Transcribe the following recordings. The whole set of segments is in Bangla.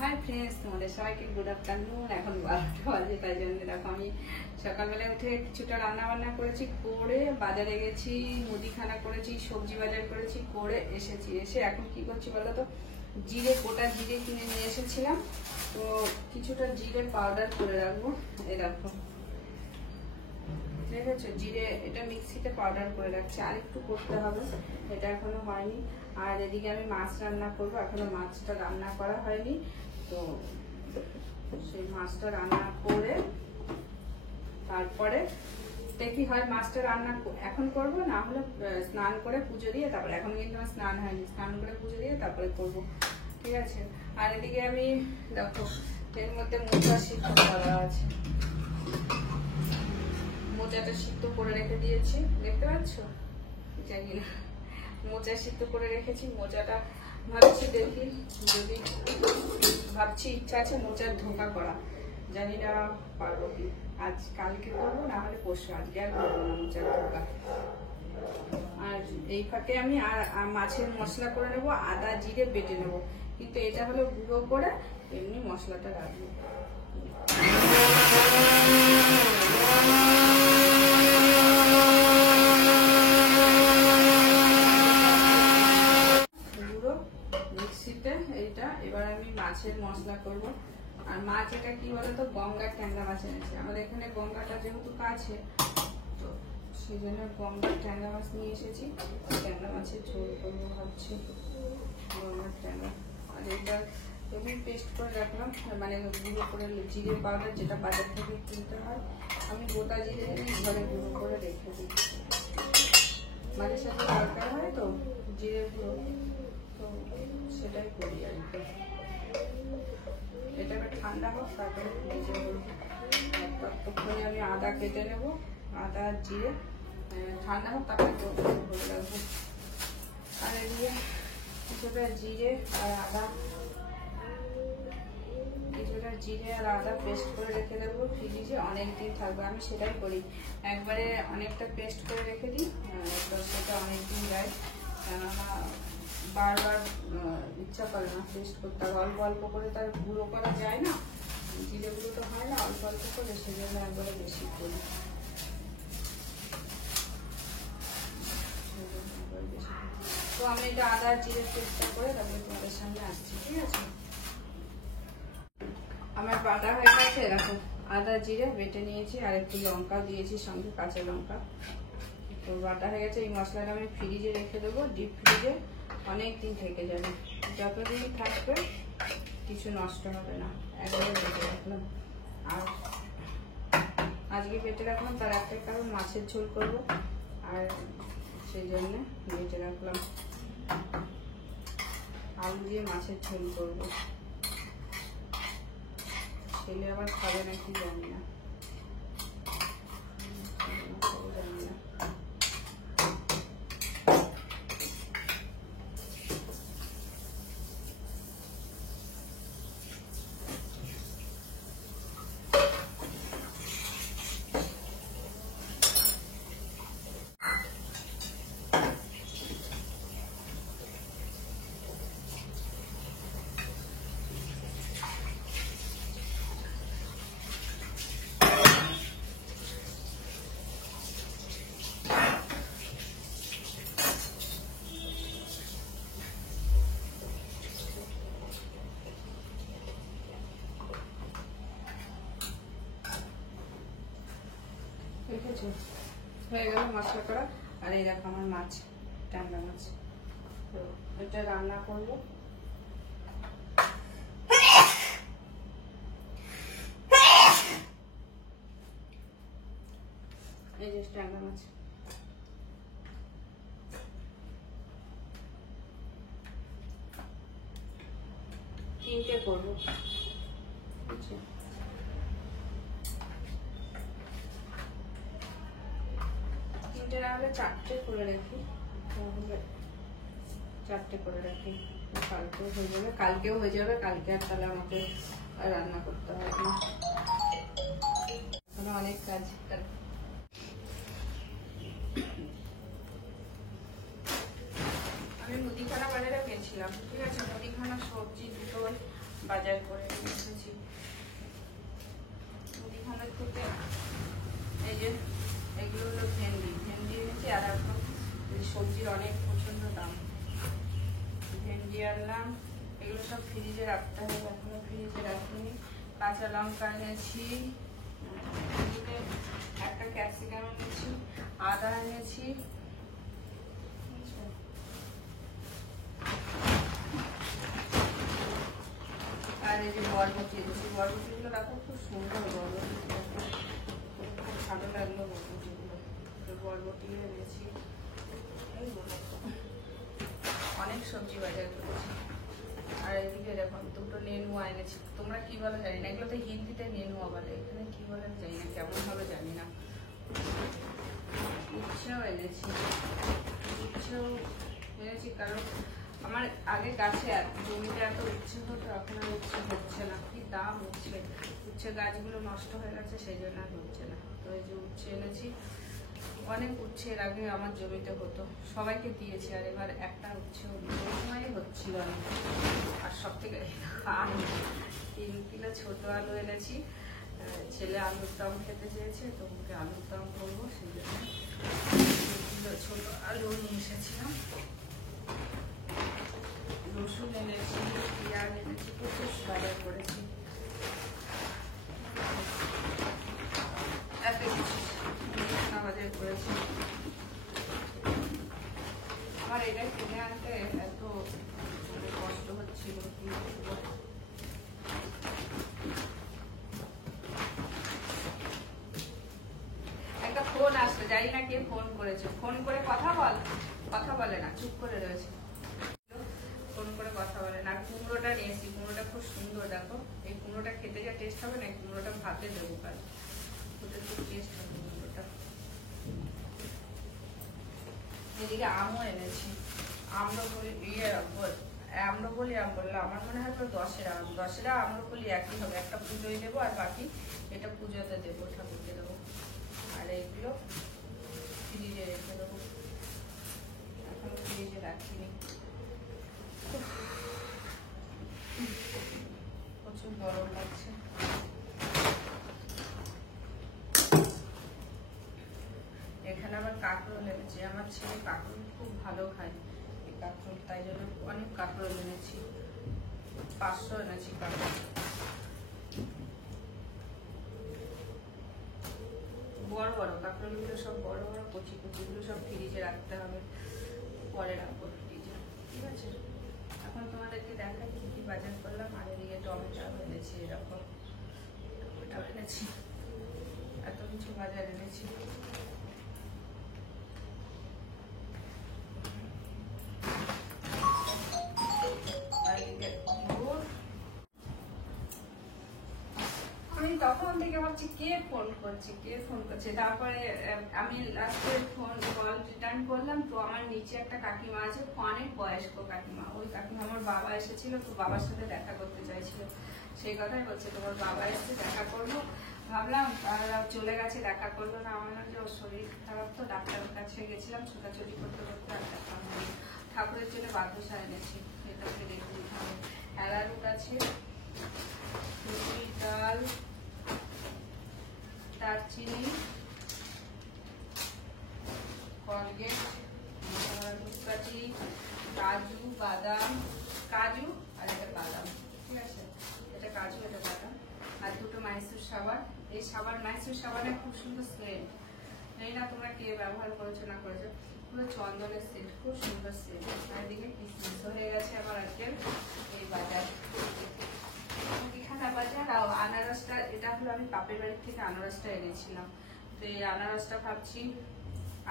হাই ফ্রেন্ডস, তোমাদের সবাইকে গুড আফটারনুন। এখন 12টা বাজে, তাই জন্য দেখো আমি সকালবেলা উঠে কিছুটা রান্না বান্না করেছি, করে বাজারে গেছি, মুদিখানা করেছি, সবজি বাজার করেছি, করে এসেছি। এসে এখন কি করছি বলো তো, জিরে, গোটা জিরে কিনে নিয়ে এসেছিলাম, তো কিছুটা জিরে পাউডার করে রাখবো। এই দেখো ঠিক আছে, জিরে এটা মিক্সিতে পাউডার করে রাখছি, আর একটু করতে হবে, এটা এখনো হয়নি। আর এদিকে আমি মাছ রান্না করবো, এখনো মাছটা রান্না করা হয়নি, তো সেই মাছটা রান্না করে তারপরে দেখি হয় মাছটা রান্না এখন করব, না হলে স্নান করে পুজো দিয়ে তারপরে, এখন কিন্তু আমার স্নান হয়নি, স্নান করে পুজো দিয়ে তারপরে করব, ঠিক আছে। আর এদিকে আমি দেখো এর মধ্যে মোচা সিদ্ধ করা আছে, মোচাটা সিদ্ধ করে রেখে দিয়েছি, দেখতে পাচ্ছ? জানি না, মোচা সিদ্ধ করে রেখেছি। মোচাটা ভাবছি দেখি, যদি ভাবছি ইচ্ছা আছে মোচার ধোকা করা, জানি না পারবো কি। আজ কালকে করবো, না হলে পরশু, আজকে আর করবো না মোচার ধোকা। আর এই ফাঁকে আমি আর মাছের মশলা করে নেবো, আদা জিরে বেটে নেবো, কিন্তু এটা হলো গুঁড়ো করে, এমনি মশলাটা রাখবো। এবার আমি মাছের মশলা করব। আর মাছ এটা কি বলতো, গঙ্গার ট্যাংরা মাছ এনেছে আমাদের এখানে, গঙ্গাটা যেহেতু কাছে, তো সেই জন্য গঙ্গার ট্যাংরা মাছ নিয়ে এসেছি। ট্যাংরা মাছের ঝোল করবো ভাবছি, গঙ্গার ট্যাংরা। আর এটা এমনি পেস্ট করে রাখলাম, মানে গুঁড়ো করে জিরে পাউডার, যেটা বাজার থেকে কিনতে হয়, আমি গোটা জিরে ঘরে গুঁড়ো করে রেখে দিই, মাঝে সাথে দরকার হয় তো জিরে গুঁড়ো, তো সেটাই করি আর কি। এটা ঠান্ডা হোক, তারপরে ফ্রিজে করবো। ততক্ষণে আমি আদা কেটে নেব, আদা জিরে ঠান্ডা হোক, তারপরে ভরে রাখবো। আর এদিকে কিছুটা জিরে আর আদা পেস্ট করে রেখে দেবো ফ্রিজে, অনেকদিন থাকবে। আমি সেটাই করি, একবারে অনেকটা পেস্ট করে রেখে দিই, সেটা অনেকদিন যায়, কেননা বারবার ইচ্ছা করে না পেস্ট করতে, আর অল্প অল্প করে তার গুঁড়ো করা যায় না, জিরে গুঁড়ো তো হয় না, অল্প অল্প করে, সেজন্য একবারে বেশি করি। তো আমি এটা আদা জিরে পেস্টটা করে তারপরে তোমাদের সামনে আসছি, ঠিক আছে। আমার বাটা হয়ে গেছে, এরকম আদা জিরে বেটে নিয়েছি, আর একটু লঙ্কা দিয়েছি সঙ্গে, কাঁচা লঙ্কা, তো বাটা হয়ে গেছে। এই মশলাটা আমি ফ্রিজে রেখে দেবো, ডিপ ফ্রিজে, অনেক দিন থেকে যাবে, যতদিন থাকবে কিছু নষ্ট হবে না। একবারে বেটে রাখলাম, আর আজকে বেটে রাখলাম তার একটাই কারণ, মাছের ঝোল করব, আর সেই জন্য বেটে রাখলাম, আলু দিয়ে মাছের ঝোল করবো। ছেলে আবার খাবে নাকি জানি না, হয়ে গেল মশলা করা। আর এই দেখো আমার মাছ, ট্যাংরা মাছ, তো এটা রান্না করবো। এই যে ট্যাংরা মাছ, তিনটে করবো, তিনটে না হলে চারটে করে রাখি, চারটে করে রাখি, কালকেও হয়ে যাবে, কালকে আর তাহলে আমাকে রান্না করতে হবে না, অনেক কাজ। আমি মুদিখানা বাজারে গেছিলাম, ঠিক আছে, মুদিখানা সবজি দুটো বাজার করে নিয়ে এসেছি মুদিখানার থেকে। এই যে এগুলো হলো ভেন্ডি এনেছি, আর এখন সবজির অনেক প্রচন্ড দাম। ভেন্ডি আনলাম, এগুলো সব ফ্রিজে রাখতে হবে, এখনো ফ্রিজে রাখিনি। কাঁচা লঙ্কা এনেছি, একটা ক্যাপসিকাম এনেছি, আদা এনেছি, আর এই যে বরবটি এনেছি। বরবটিগুলো রাখো, খুব সুন্দর বরবটি, খুব ভালো লাগলো বরবটিগুলো। বরবটি এনেছি, এইগুলো অনেক সবজি বাজার করেছি। আর এদিকে দেখো দুটো নেনুয়া এনেছি, তোমরা কি বলো জানি না, এগুলো তো হিন্দিতে নেনুয়া বলে, এখানে কি বলে জানি না, কেমন হবে জানি না। উচ্ছেও এনেছি, উচ্ছেও এনেছি কারণ আমার আগে গাছে জমিতে এত উচ্ছে হতো, এখন আর উচ্ছে হচ্ছে না। কি দাম উচ্ছে গাছগুলো নষ্ট হয়ে গেছে, সেই জন্য আর হচ্ছে না। তো এই যে উচ্ছে এনেছি, অনেক উচ্ছে এর আগে আমার জমিতে হতো, সবাইকে দিয়েছি, আর এবার একটা উচ্ছে হচ্ছিল না। আর সব থেকে আলু, 3 কিলো ছোট আলু এনেছি। ছেলে আলুর দম খেতে চেয়েছে, তো ওকে আলুর দম করবো, সেই জন্য 2 কিলো ছোট আলু নিয়ে এসেছিলাম। রসুন এনেছি, পেঁয়াজ এনেছি, প্রচুর বাজার করেছি। এত কিছু বাজার করেছি। আমার এটা কিনে আনতে এত কষ্ট হচ্ছিল, কি একটা ফোন আসছে, জানি না কে ফোন করেছে। ফোন করে কথা বলে না, চুপ করে রয়েছে, ফোন করে কথা বলে না। আর কুমড়োটা নিয়েছি, কুমড়োটা খুব সুন্দর, দেখো এই কুমড়োটা খেতে যা টেস্ট হবে না, এই কুমড়োটা ভাতে দেবো, কাল ওটা খুব টেস্ট হবে কুমড়োটা। এদিকে আমও এনেছি, আম্রপলি আম বললাম, আমার মনে হয় তো দশেরা আম্রপলি একই হবে, একটা পুজোয় দেবো আর বাকি এটা পুজোতে দেবো, ঠাকুরকে দেবো। আর এইগুলো ফ্রিজে রেখে দেবো, এখন ফ্রিজে রাখিনি, প্রচুর গরম লাগছে। এখানে আবার কাঁকরোল এনেছি, আমার ছেলে কাঁকরোল খুব ভালো খায়, এই কাঁকরোল, তাই জন্য অনেক কাঁকরোল এনেছি, 500 এনেছি কাঁকরোল। বড় বড় কাঁকরোলগুলো সব বড় বড় কচি কচিগুলো সব ফ্রিজে রাখতে হবে, পরে রাখবো ফ্রিজে, ঠিক আছে। এখন তোমাদেরকে দেখাই কি কি বাজার করলাম। আর এদিকে টমেটো এনেছি, এরকম টমেটো এনেছি, এত কিছু বাজার এনেছি। আমি তখন থেকে ভাবছি কে ফোন করছে, তারপরে আমি লাস্টে কল রিটার্ন করলাম। তো আমার নিচে একটা কাকিমা আছে, অনেক বয়স্ক কাকিমা, ওই কাকিমা আমার বাবা এসেছিল, তো বাবার সাথে দেখা করতে চাইছিল, সেই কথাই বলছে, তোমার বাবা এসে দেখা করবো। ভাবলাম তারা চলে গেছে, দেখা করলো না। আমার যে ওর শরীর খারাপ, তো ডাক্তারের কাছে গেছিলাম, ছোটাছুটি করতে করতে আর দেখা হয়নি। ঠাকুরের জন্য বাতাসা এনেছি, এটাকে দেখে দিতে হবে। অ্যালারুট আছে, ডাল, দারচিনি, কলগেট, ধূপকাঠি, কাজু বাদাম, কাজু আর এটা বাদাম, ঠিক আছে, এটা কাজু এটা বাদাম, আর 2টো মাইসুর সাবান। এই মাইসুর সাবানের খুব সুন্দর সেন্ট, জানি না তোমরা কে ব্যবহার করেছো না করেছো, পুরো চন্দনের সেন্ট, খুব সুন্দর সেন্ট। আর এদিকে কিসমিস হয়ে গেছে আমার আজকের এই বাজার, মুদিখানা বাজার। আর আনারসটা, এটা হলো আমি বাপের বাড়ির থেকে আনারসটা এনেছিলাম, তো এই আনারসটা ভাবছি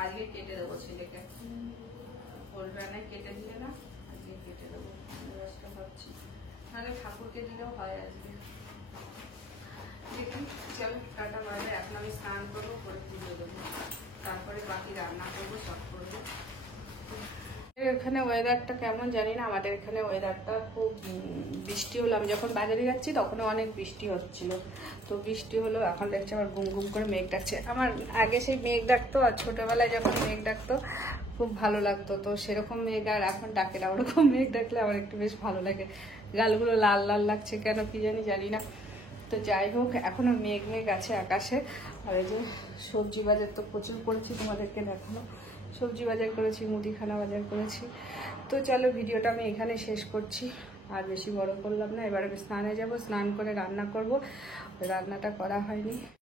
আজকে কেটে দেবো ছেলেকে, ওর রান্নায় কেটে দিলে না, আজকে কেটে দেবো আনারসটা ভাবছি, নাহলে ঠাকুরকে দিলেও হয় আজকে। দেখি, চলো টাটা বাজে, এখন আমি স্নান করবো, করে পুজো দেবো, তারপরে বাকি রান্না করবো, সব করবো। এখানে ওয়েদারটা কেমন জানি না, আমাদের এখানে ওয়েদারটা খুব বৃষ্টি হলো। আমি যখন বাজারে যাচ্ছি তখনও অনেক বৃষ্টি হচ্ছিল, তো বৃষ্টি হলো, এখন দেখছি আবার ঘুম ঘুম করে মেঘ ডাকছে। আমার আগে সেই মেঘ ডাকতো, আর ছোটবেলায় যখন মেঘ ডাকতো খুব ভালো লাগতো, তো সেরকম মেঘ আর এখন ডাকে না, ওরকম মেঘ ডাকলে আমার একটু বেশ ভালো লাগে। গালগুলো লাল লাল লাগছে কেন কি জানি না। তো যাই হোক, এখনো মেঘ আছে আকাশে। আর এই যে সবজি বাজার তো প্রচুর করেছি, তোমাদেরকে দেখানো। সবজি বাজার করেছি, মুদিখানা বাজার করেছি। তো চলো ভিডিওটা আমি এখানে শেষ করছি, আর বেশি বড় করলাম না। এবার আমি স্নানে যাব, স্নান করে রান্না করব। রান্নাটা করা হয়নি।